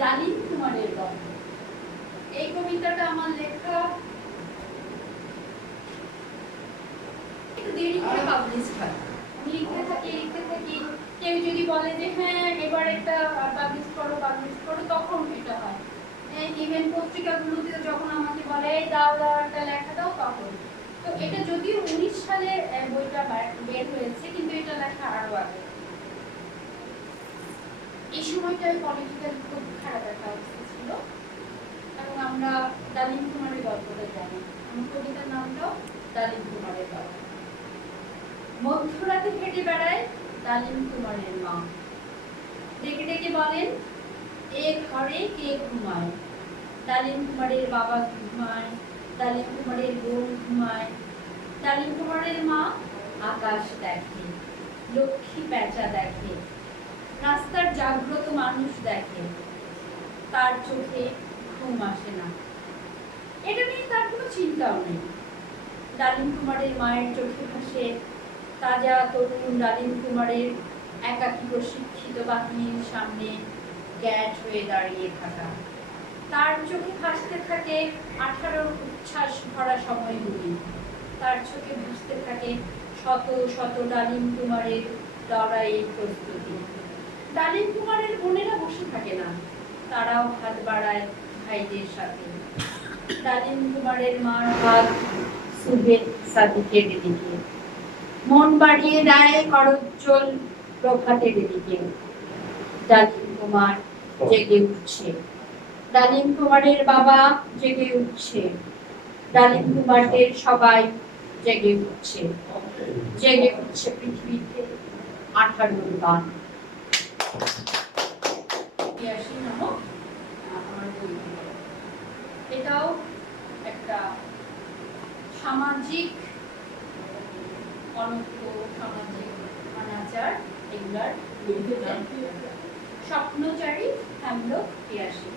ডালিম কুমারের গল্প। এই কবিতাটা আমার লেখা, একটু দেরি করে পাবলিশ হয়। আমি লিখতে থাকি কেউ যদি বলে যে হ্যাঁ এবার একটা পাবলিশ করো, তখন এটা হয়। ইভেন পত্রিকাগুলোতে যখন আমাকে বলে এই দাও একটা লেখা দাও, তখন। তো এটা যদিও 19 সালে বইটা বের হয়েছে, কিন্তু এটা লেখা আরো আগে। এই সময়টায় পলিটিক্যাল খুব খারাপ একটা অবস্থা ছিল, এবং আমরা ডালিম কুমারের গল্পটা জানি। আমার কবিতার নামটাও ডালিম কুমারের গল্প। মধ্যরাতে হেঁটে বেড়ায় ডালিম কুমারের মা, ডেকে ডেকে বলেন এ ঘরে কে ঘুমায়। ডালিম কুমারের বাবা ঘুমায়, ডালিম কুমারের বোন ঘুমায়। ডালিম কুমারের মা আকাশ দেখে, লক্ষ্মী পেঁচা দেখে, রাস্তার জাগ্রত মানুষ দেখে। তার চোখে ঘুম আসে না, এটা নিয়ে তার কোনো চিন্তাও নেই। ডালিম কুমারের মায়ের চোখে ভাসে তাজা তরুণ ডালিম কুমারের একাকী প্রশিক্ষিত বাহিনীর সামনে গ্যাট হয়ে দাঁড়িয়ে থাকা। তার চোখে ভাসতে থাকে 18 উচ্ছ্বাস ভরা সময়গুলি। তার চোখে ভাসতে থাকে শত শত ডালিম কুমারের লড়াইয়ের প্রস্তুতি। ডালিম কুমারের বোনেরা বসে থাকে না, তারাও হাত বাড়ায় ভাইদের সাথে। ডালিম কুমারের মার হাত সুবে সাদিকের দিকে, মন বাড়িয়ে দেয় করজ্জ্বল প্রভাতের দিকে। ডালিম কুমার জেগে উঠছে, ডালিম কুমারের বাবা জেগে উঠছে, ডালিম কুমারদের সবাই জেগে উঠছে। জেগে উঠছে পৃথিবীতে 18 গান। এটাও একটা সামাজিক অনৈক্য, সামাজিক অনাচার, এগুলার স্বপ্নচারী হ্যামলক তিয়াসী।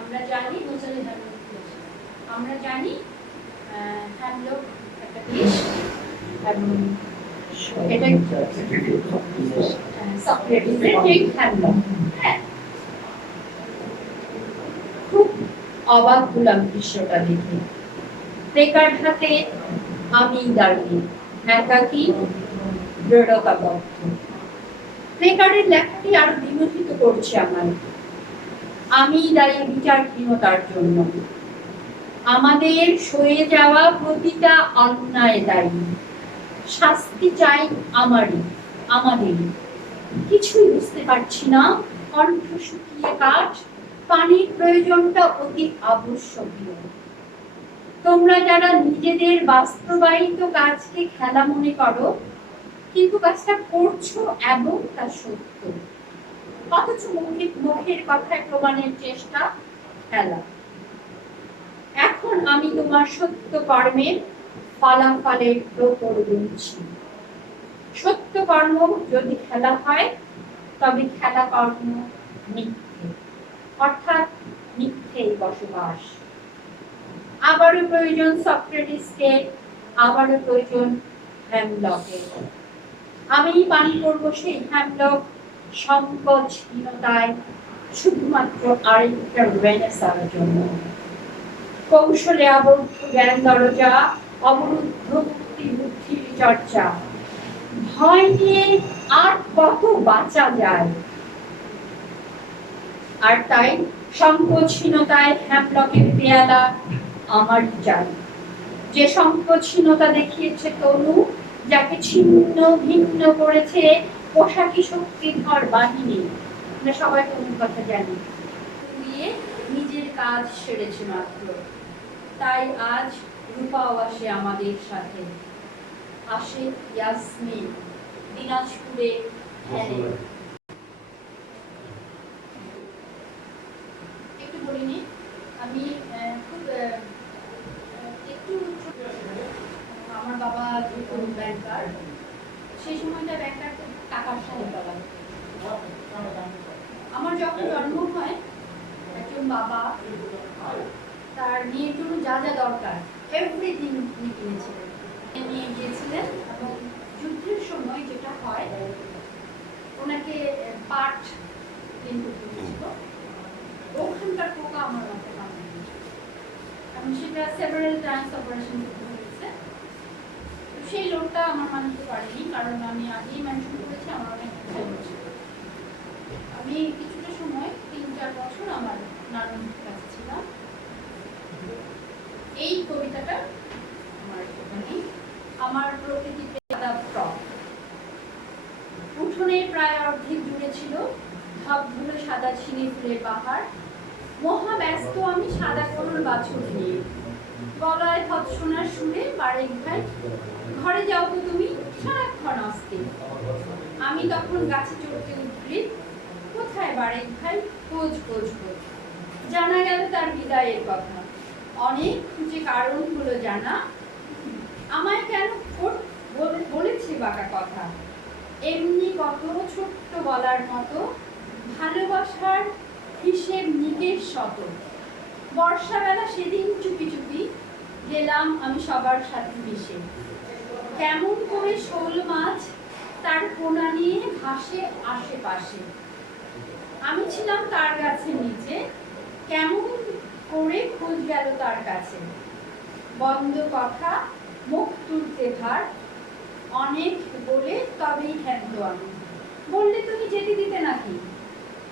আমরা জানি গোছালি হ্যামলক তিয়াসী, আমরা জানি হ্যামলক একটা দেশ, এবং এটা সক্রেটিসের ঠিক হ্যামলক। খুব অবাক হলাম দৃশ্যটা দেখে। প্লেকার্ড হাতে আমি দাঁড়িয়ে, একাকী, দৃঢ়তাবদ্ধ। প্লেকার্ডের লেখাটি আরো বিমোহিত করছে আমায়। আমি দাঁড়িয়ে বিচারহীনতার জন্য। আমাদের সয়ে যাওয়া প্রতিটা অন্যায় দায়ী। শাস্তি চাই আমাদেরই। কিছুই বুঝতে পারছি না, কণ্ঠ শুকিয়ে কাঠ, পানির প্রয়োজনটা অতি আবশ্যকীয়। তোমরা যারা নিজেদের বাস্তবায়িত কাজকে খেলা মনে করো, কিন্তু কাজটা করছো এবং তা সত্য, অথচ মুখের কথায় প্রমাণের চেষ্টা খেলা। এখন আমি তোমার সত্য কর্মের ফলাফলের প্রতর গুনছি। সত্য কর্ম যদি খেলা হয়, তবে খেলা কর্ম মিথ্যে, অর্থাৎ মিথ্যেই বসবাস। আবারও প্রয়োজন সক্রেটিসকে, আবারও প্রয়োজন হ্যামলকের। আমি পান করব সেই হ্যামলক সংকোচহীনতায়, শুধুমাত্র আরেকটা রেনেসাঁর জন্য। কৌশলে আবদ্ধ জ্ঞান দরজা, অবরুদ্ধ মুক্তি বুদ্ধির চর্চা। ভয় নিয়ে আর কত বাঁচা যায়। আর তাই সংকোচহীনতায় হ্যামলকের পেয়ালা আমারই চাই। যে সংকোচহীনতা দেখিয়েছে তনু, যাকে ছিন্ন ভিন্ন করেছে পোশাকি শক্তিধর বাহিনী। আমরা সবাই তনুর কথা জানি। নিজের কাজ সেরেছে মাত্র, তাই আজ রূপাও আসে আমাদের সাথে। আসে ইয়াসমিন দিনাজপুরে। একটু বলিনি, আমি খুব একটু, আমার বাবা যেহেতু ব্যাংকার, সেই সময়টা ব্যাংকার খুব টাকার সাথে বলা। আমার যখন জন্ম হয়, একজন বাবা তার মেয়ের জন্য যা যা দরকার এভরিথিং উনি কিনেছিলেন, নিয়ে গিয়েছিলেন। এবং যুদ্ধের সময় যেটা হয়, ওনাকে পাট কিনতে হয়েছিল, আমার মাথা কামড়ে, এবং সেটা সেভারাল টাইমস অপারেশন করতে হয়েছে। সেই লোকটা আমার মানতে পারেনি, কারণ আমি আগেই মেনশন করেছি আমার অনেক ছিল। আমি কিছুটা সময় 3-4 বছর আমার নানুর কাছে ছিলাম। এই কবিতাটা আমার ওখানে, আমার প্রকৃতিতে উঠোনে প্রায় অর্ধেক জুড়ে ছিল ধবধবে সাদা ছিঁড়ে ফুলের পাহাড়। মহাব্যস্ত আমি সাদা করুণ বাছুর নিয়ে, গলায় ভৎসনার সুরে বারেক ভাই ঘরে যাও তো তুমি সারাক্ষণ আসতে। আমি তখন গাছে চড়তে উদ্গ্রীব, কোথায় বারেক ভাই, খোঁজ খোঁজ খোঁজ। জানা গেল তার বিদায়ের কথা, অনেক খুঁজে কারণ হলো জানা, আমায় কেন বলেছে বাঁকা কথা। এমনি কত ছোট্ট বলার মতো, ভালোবাসার হিসেব নিকেশ শত। বর্ষাবেলা সেদিন চুপি চুপি গেলাম আমি সবার সাথে মিশে, কেমন করে শোল মাছ তার পোনা নিয়ে ঘাসে আশেপাশে। আমি ছিলাম তার গাছের নিচে, কেমন করে খোঁজ গেল তার কাছে। বন্ধ কথা, মুখ তুলতে ভার, অনেক বলে তবেই ক্ষান্ত আমি। বললে তুমি যেতে দিতে নাকি,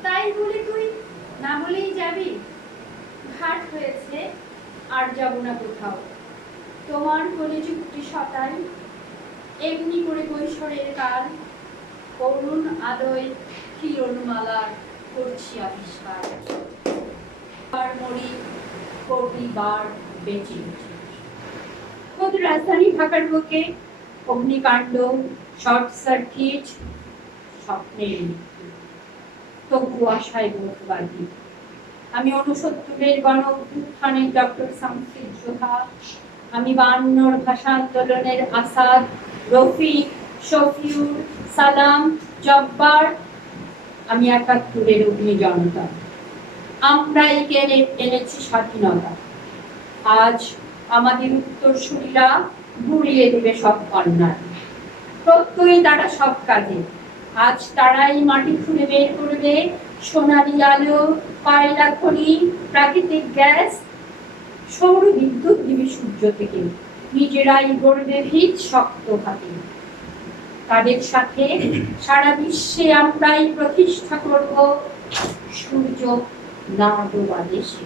তাই বলে তুই না বলেই যাবি। ঘাট হয়েছে আর যাব না কোথাও, তোমার কোলে চুক্তি সতাই। এমনি করে কৈশোরের কাল, করুণ আদয় কিরণমালার করছি আবিষ্কার। আর মরি প্রতিবার বেঁচে উঠি। খোদ রাজধানী ঢাকার বুকে অগ্নিকাণ্ড, শর্ট সার্কিট, স্বপ্নের মৃত্যু, তবু আশায় বোধবাদী। আমি 69-এর গণ অভ্যুত্থানের ডক্টর শামসুল জোহা, আমি 52-র ভাষা আন্দোলনের আসাদ, রফিক, শফিউল, সালাম, জব্বার, আমি 71-এর অগ্নি জনতা। আমরাই এনেছি স্বাধীনতা। আজ আমাদের উত্তরসূরিরা ঘুরিয়ে দেবে সব অন্যায়, প্রত্যয়ী তারা সব কাজে। আজ তারাই মাটি খুঁড়ে বের করবে সোনালি আলো, কয়লা খনি, প্রাকৃতিক গ্যাস, সৌর বিদ্যুৎ দিবে সূর্য থেকে। নিজেরাই গড়বে ভিত শক্ত হাতে। তাদের সাথে সারা বিশ্বে আমরাই প্রতিষ্ঠা করব সূর্য না ডোবা দেশে।